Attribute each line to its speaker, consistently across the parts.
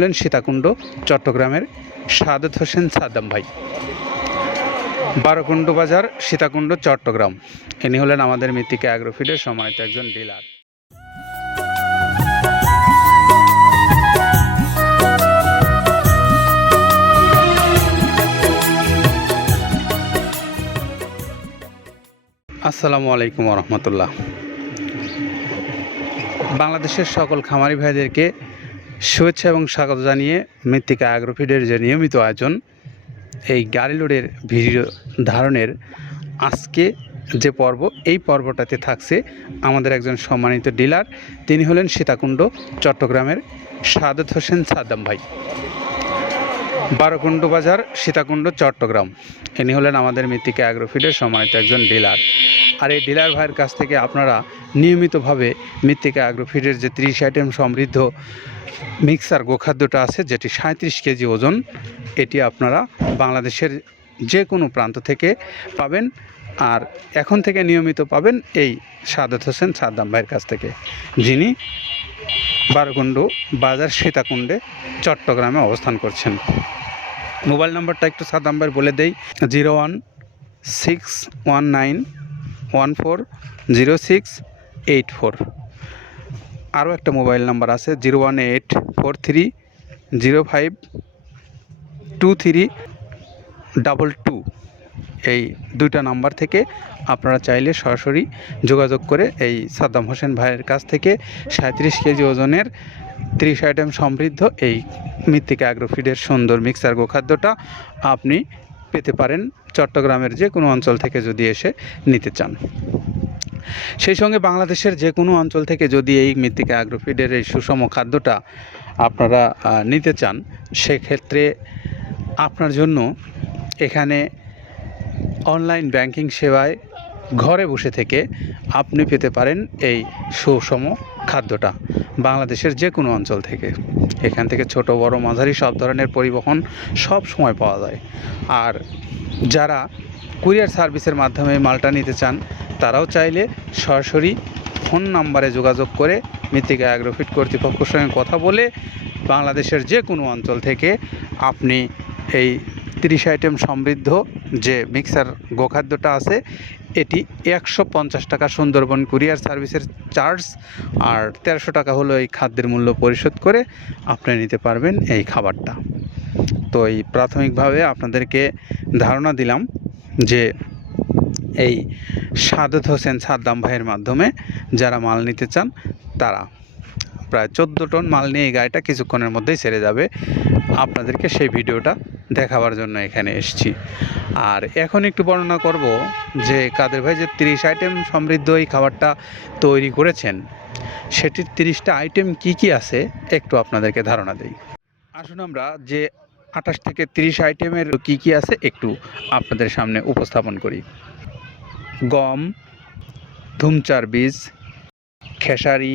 Speaker 1: হলেন সীতাকুণ্ড, চট্টগ্রামের সাদত হোসেন সাদ্দাম ভাই। বারোকুণ্ড বাজার, সীতাকুণ্ড, চট্টগ্রাম। ইনি হলেন আমাদের মৃত্তিকা অ্যাগ্রোফিডের সম্মানিত একজন ডিলার। আসসালামু আলাইকুম রহমতুল্লাহ। বাংলাদেশের সকল খামারি ভাইদেরকে শুভেচ্ছা এবং স্বাগত জানিয়ে মৃত্তিকা অ্যাগ্রোফিডের যে নিয়মিত আয়োজন, এই গাড়ি লোডের ভিডিও ধারণের আজকে যে পর্ব, এই পর্বটাতে থাকছে আমাদের একজন সম্মানিত ডিলার। তিনি হলেন সীতাকুণ্ড, চট্টগ্রামের সাদত হোসেন সাদ্দাম ভাই। বারোকুণ্ড বাজার, সীতাকুণ্ড, চট্টগ্রাম। ইনি হলেন আমাদের মৃত্তিকা অ্যাগ্রোফিডের সম্মানিত একজন ডিলার আর এই ডিলার ভাইয়ের কাছ থেকে আপনারা নিয়মিতভাবে মৃত্তিকা অ্যাগ্রোফিডের যে ত্রিশ আইটেম সমৃদ্ধ মিক্সার গোখাদ্যটা আছে, যেটি সাঁত্রিশ কেজি ওজন, এটি আপনারা বাংলাদেশের যে কোনো প্রান্ত থেকে পাবেন। আর এখন থেকে নিয়মিত পাবেন এই সাদত হোসেন সাদ্দাম ভাইয়ের কাছ থেকে, যিনি বারোকুণ্ড বাজার সীতাকুণ্ডে চট্টগ্রামে অবস্থান করছেন। মোবাইল নম্বরটা একটু সাত ভাই বলে দেই, zero one six one nine one four zero six eight four. আরও একটা মোবাইল নাম্বার আছে, zero one eight four three zero five two three double two. এই দুইটা নাম্বার থেকে আপনারা চাইলে সরাসরি যোগাযোগ করে এই সাদ্দাম হোসেন ভাইয়ের কাছ থেকে সাঁত্রিশ কেজি ওজনের ত্রিশ আইটেম সমৃদ্ধ এই মৃত্তিকা অ্যাগ্রোফিডের সুন্দর মিক্সার গোখাদ্যটা আপনি পেতে পারেন চট্টগ্রামের যে কোনো অঞ্চল থেকে যদি এসে নিতে চান। সেই সঙ্গে বাংলাদেশের যে কোনো অঞ্চল থেকে যদি এই মৃত্তিকা অ্যাগ্রোফিডের এই সুষম খাদ্যটা আপনারা নিতে চান, সেক্ষেত্রে আপনার জন্য এখানে অনলাইন ব্যাংকিং সেবায় ঘরে বসে থেকে আপনি পেতে পারেন এই সুষম খাদ্যটা বাংলাদেশের যে কোনো অঞ্চল থেকে। এখান থেকে ছোট, বড়, মাঝারি সব ধরনের পরিবহন সব সময় পাওয়া যায়। আর যারা কুরিয়ার সার্ভিসের মাধ্যমে মালটা নিতে চান, তারাও চাইলে সরাসরি ফোন নাম্বারে যোগাযোগ করে মৃত্তিকা অ্যাগ্রোফিট কর্তৃপক্ষের সঙ্গে কথা বলে বাংলাদেশের যে কোনো অঞ্চল থেকে আপনি এই তিরিশ আইটেম সমৃদ্ধ যে মিক্সার গোখাদ্যটা আছে, এটি একশো পঞ্চাশ টাকা সুন্দরবন কুরিয়ার সার্ভিসের চার্জ আর তেরোশো টাকা হলো এই খাদ্যের মূল্য পরিশোধ করে আপনি নিতে পারবেন এই খাবারটা। তো এই প্রাথমিকভাবে আপনাদেরকে ধারণা দিলাম যে এই সাদত হোসেন সাদ্দাম ভাইয়ের মাধ্যমে যারা মাল নিতে চান তারা প্রায় চোদ্দ টন মাল নিয়ে এই গাড়িটা কিছুক্ষণের মধ্যেই ছেড়ে যাবে। আপনাদেরকে সেই ভিডিওটা দেখাবার জন্য এখানে এসেছি। আর এখন একটু বর্ণনা করব যে কাদের ভাই যে তিরিশ আইটেম সমৃদ্ধ এই খাবারটা তৈরি করেছেন, সেটির তিরিশটা আইটেম কি কি আছে একটু আপনাদেরকে ধারণা দেই। আসুন আমরা যে আঠাশ থেকে তিরিশ আইটেমের কি কি আছে একটু আপনাদের সামনে উপস্থাপন করি। গম, ধুমচার বীজ, খেসারি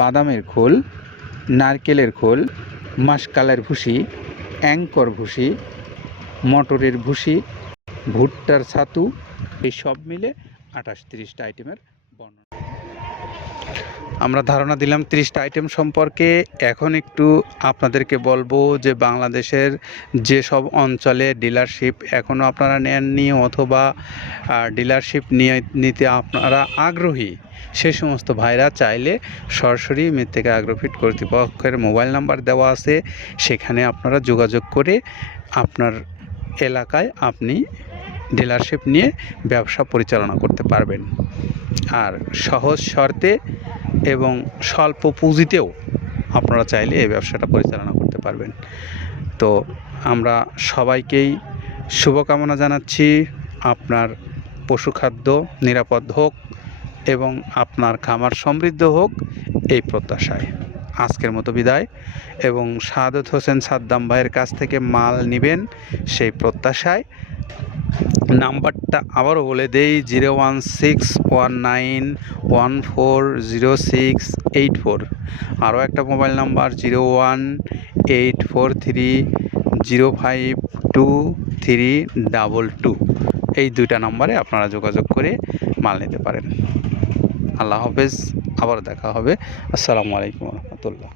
Speaker 1: বাদামের খোল, নারকেলের খোল, মাসকালের ভুসি, অ্যাঙ্কর ভুসি, মটরের ভুসি, ভুট্টার ছাতু, এই সব মিলে আঠাশ তিরিশটা আইটেমের বর্ণনা। আমরা ধারণা দিলাম তিরিশটা আইটেম সম্পর্কে। এখন একটু আপনাদেরকে বলব যে বাংলাদেশের যেসব অঞ্চলে ডিলারশিপ এখনও আপনারা নেননি অথবা ডিলারশিপ নিয়ে নিতে আপনারা আগ্রহী, সে সমস্ত ভাইরা চাইলে সরাসরি মৃত্তিকা অ্যাগ্রোফিট কর্তৃপক্ষের মোবাইল নাম্বার দেওয়া আছে। সেখানে আপনারা যোগাযোগ করে আপনার এলাকায় আপনি ডিলারশিপ নিয়ে ব্যবসা পরিচালনা করতে পারবেন। আর সহজ শর্তে এবং স্বল্প পুঁজিতেও আপনারা চাইলে এই ব্যবসাটা পরিচালনা করতে পারবেন। তো আমরা সবাইকেই শুভকামনা জানাচ্ছি। আপনার পশুখাদ্য নিরাপদ হোক এবং আপনার খামার সমৃদ্ধ হোক এই প্রত্যাশায়। আজকের মতো বিদায় এবং সাদত হোসেন সাদ্দাম ভাইয়ের কাছ থেকে মাল নেবেন সেই প্রত্যাশায় নাম্বারটা আবারও বলে দেই, zero one six one nine one four zero six eight four. আরও একটা mobile number, zero one eight four three zero five two three double two. এই দুইটা নম্বরে আপনারা যোগাযোগ করে মাল নিতে পারেন। আল্লাহ হাফেজ, আবার দেখা হবে। আসসালামু আলাইকুম রহমতুল্লাহ।